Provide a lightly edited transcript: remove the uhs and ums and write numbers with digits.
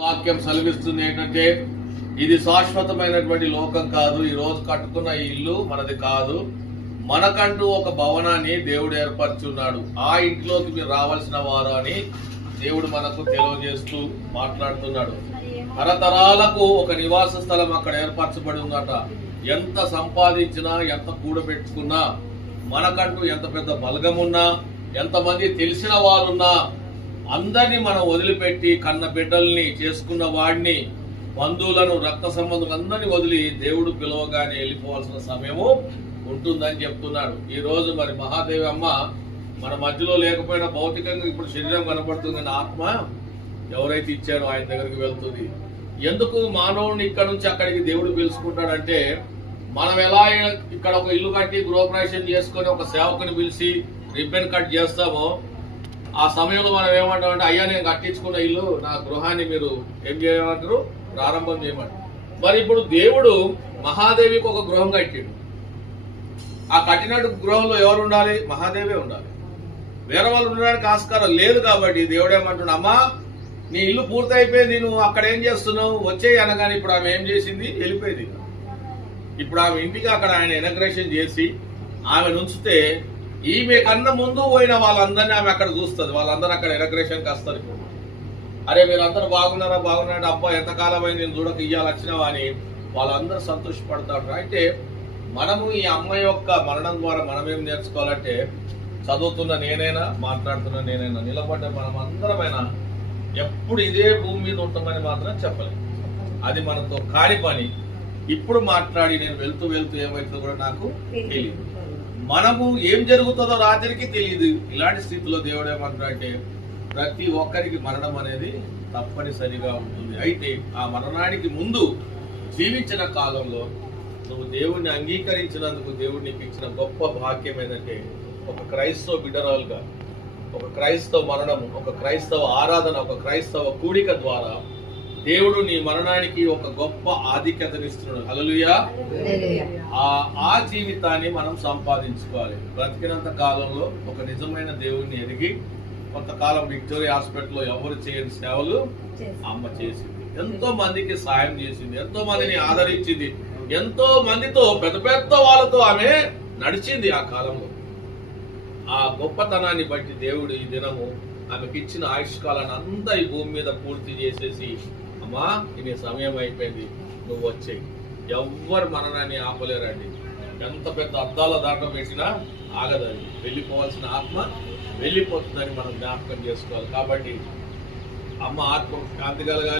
వాక్యం సెలవిస్తుంది ఏంటంటే ఇది శాశ్వతమైనటువంటి లోకం కాదు. ఈ రోజు కట్టుకున్న ఈ ఇల్లు మనది కాదు. మనకంటూ ఒక భవనాన్ని దేవుడు ఏర్పరచున్నాడు. ఆ ఇంట్లోకి మీరు రావాల్సిన వారు అని దేవుడు మనకు తెలియజేస్తూ మాట్లాడుతున్నాడు. తరతరాలకు ఒక నివాస స్థలం అక్కడ ఏర్పరచబడి ఉందట. ఎంత సంపాదించినా, ఎంత కూడబెట్టుకున్నా, మనకంటూ ఎంత పెద్ద బలగమున్నా, ఎంతమంది తెలిసిన వారున్నా, అందరినీ మనం వదిలిపెట్టి కన్న బిడ్డల్ని చేసుకున్న వాడిని, బంధువులను, రక్త సంబంధం అందరినీ వదిలి దేవుడు పిలవగానే వెళ్ళిపోవాల్సిన సమయము ఉంటుందని చెప్తున్నాడు. ఈ రోజు మరి మహాదేవి అమ్మ మన మధ్యలో లేకపోయినా భౌతికంగా ఇప్పుడు శరీరం కనపడుతుంది, ఆత్మ ఎవరైతే ఇచ్చారో ఆయన దగ్గరికి వెళ్తుంది. ఎందుకు మానవుడిని ఇక్కడ నుంచి అక్కడికి దేవుడు పిలుచుకుంటాడంటే, మనం ఎలా ఇక్కడ ఒక ఇల్లు కట్టి గృహప్రవేశం చేసుకొని ఒక సేవకుని పిలిచి రిబ్బన్ కట్ చేస్తామో, ఆ సమయంలో మనం ఏమంటామంటే, అయ్యా నేను కట్టించుకున్న ఇల్లు, నా గృహాన్ని మీరు ఏం చేయమంటారు, ప్రారంభం చేయమంటారు. మరి ఇప్పుడు దేవుడు మహాదేవికి ఒక గృహం కట్టాడు. ఆ కట్టినట్టు గృహంలో ఎవరు ఉండాలి? మహాదేవే ఉండాలి. వేరే వాళ్ళు ఉండడానికి ఆస్కారం లేదు. కాబట్టి దేవుడు ఏమంటున్నాడు, అమ్మా నీ ఇల్లు పూర్తి అయిపోయింది, నువ్వు అక్కడ ఏం చేస్తున్నావు, వచ్చేయి అనగానే ఇప్పుడు ఆమె ఏం చేసింది, వెళ్ళిపోయింది. ఇప్పుడు ఆమె ఇంటికి అక్కడ ఆయన ఇనాగ్రేషన్ చేసి ఆమె నుంచితే, ఈమె కన్నా ముందు పోయిన వాళ్ళందరినీ ఆమె అక్కడ చూస్తుంది. వాళ్ళందరూ అక్కడ ఇనాగ్రేషన్కి వస్తారు. ఇప్పుడు అరే మీరందరూ బాగున్నారా, బాగున్నారా, అబ్బా ఎంతకాలం అయింది నేను చూడక ఇయ్యాలి వచ్చినావా అని వాళ్ళందరూ సంతోషపడతారు. అయితే మనము ఈ అమ్మ యొక్క మరణం ద్వారా మనం ఏం నేర్చుకోవాలంటే, చదువుతున్న నేనైనా, మాట్లాడుతున్న నేనైనా, నిలబడ్డ మనం అందరమైనా ఎప్పుడు ఇదే భూమి మీద ఉంటామని మాత్రం చెప్పలేదు. అది మనతో కాని పని. ఇప్పుడు మాట్లాడి నేను వెళ్తూ వెళ్తూ ఏమవుతుందో కూడా నాకు తెలియదు. మనము ఏం జరుగుతుందో రాత్రికి తెలియదు. ఇలాంటి స్థితిలో దేవుడు ఏమంటాడంటే, ప్రతి ఒక్కరికి మరణం అనేది తప్పనిసరిగా ఉంటుంది. అయితే ఆ మరణానికి ముందు జీవించిన కాలంలో నువ్వు దేవుణ్ణి అంగీకరించినందుకు దేవుడు నీకు ఇచ్చిన గొప్ప భాగ్యం ఏంటంటే, ఒక క్రైస్తవ బిడ్డరాలుగా, ఒక క్రైస్తవ మరణము, ఒక క్రైస్తవ ఆరాధన, ఒక క్రైస్తవ కూడిక ద్వారా దేవుడు నీ మరణానికి ఒక గొప్ప ఆధిక్యతనిస్తున్నాడు. హల్లెలూయా. ఆ జీవితాన్ని మనం సంపాదించుకోవాలి. బ్రతికినంత కాలంలో ఒక నిజమైన దేవుణ్ణి ఎరిగి, కొంతకాలం విక్టోరియా హాస్పిటల్లో ఎవరు చేయని సేవలు అమ్మ చేసింది. ఎంతో మందికి సాయం చేసింది, ఎంతో మందిని ఆదరించింది, ఎంతో మందితో పెద్ద పెద్ద వాళ్ళతో ఆమె నడిచింది. ఆ కాలంలో ఆ గొప్పతనాన్ని బట్టి దేవుడు ఈ దినము ఆమెకి ఇచ్చిన ఆయుష్కాలాన్ని అంతా ఈ భూమి మీద పూర్తి చేసేసి, అమ్మా నీ సమయం అయిపోయింది, నువ్వు వచ్చేయి. ఎవ్వరు మరణాన్ని ఆపలేరండి. ఎంత పెద్ద అద్దాల దాంట్లో పెట్టినా ఆగదండి. వెళ్ళిపోవాల్సిన ఆత్మ వెళ్ళిపోతుందని మనం జ్ఞాపకం చేసుకోవాలి. కాబట్టి అమ్మ ఆత్మ శాంతి కలగాలి.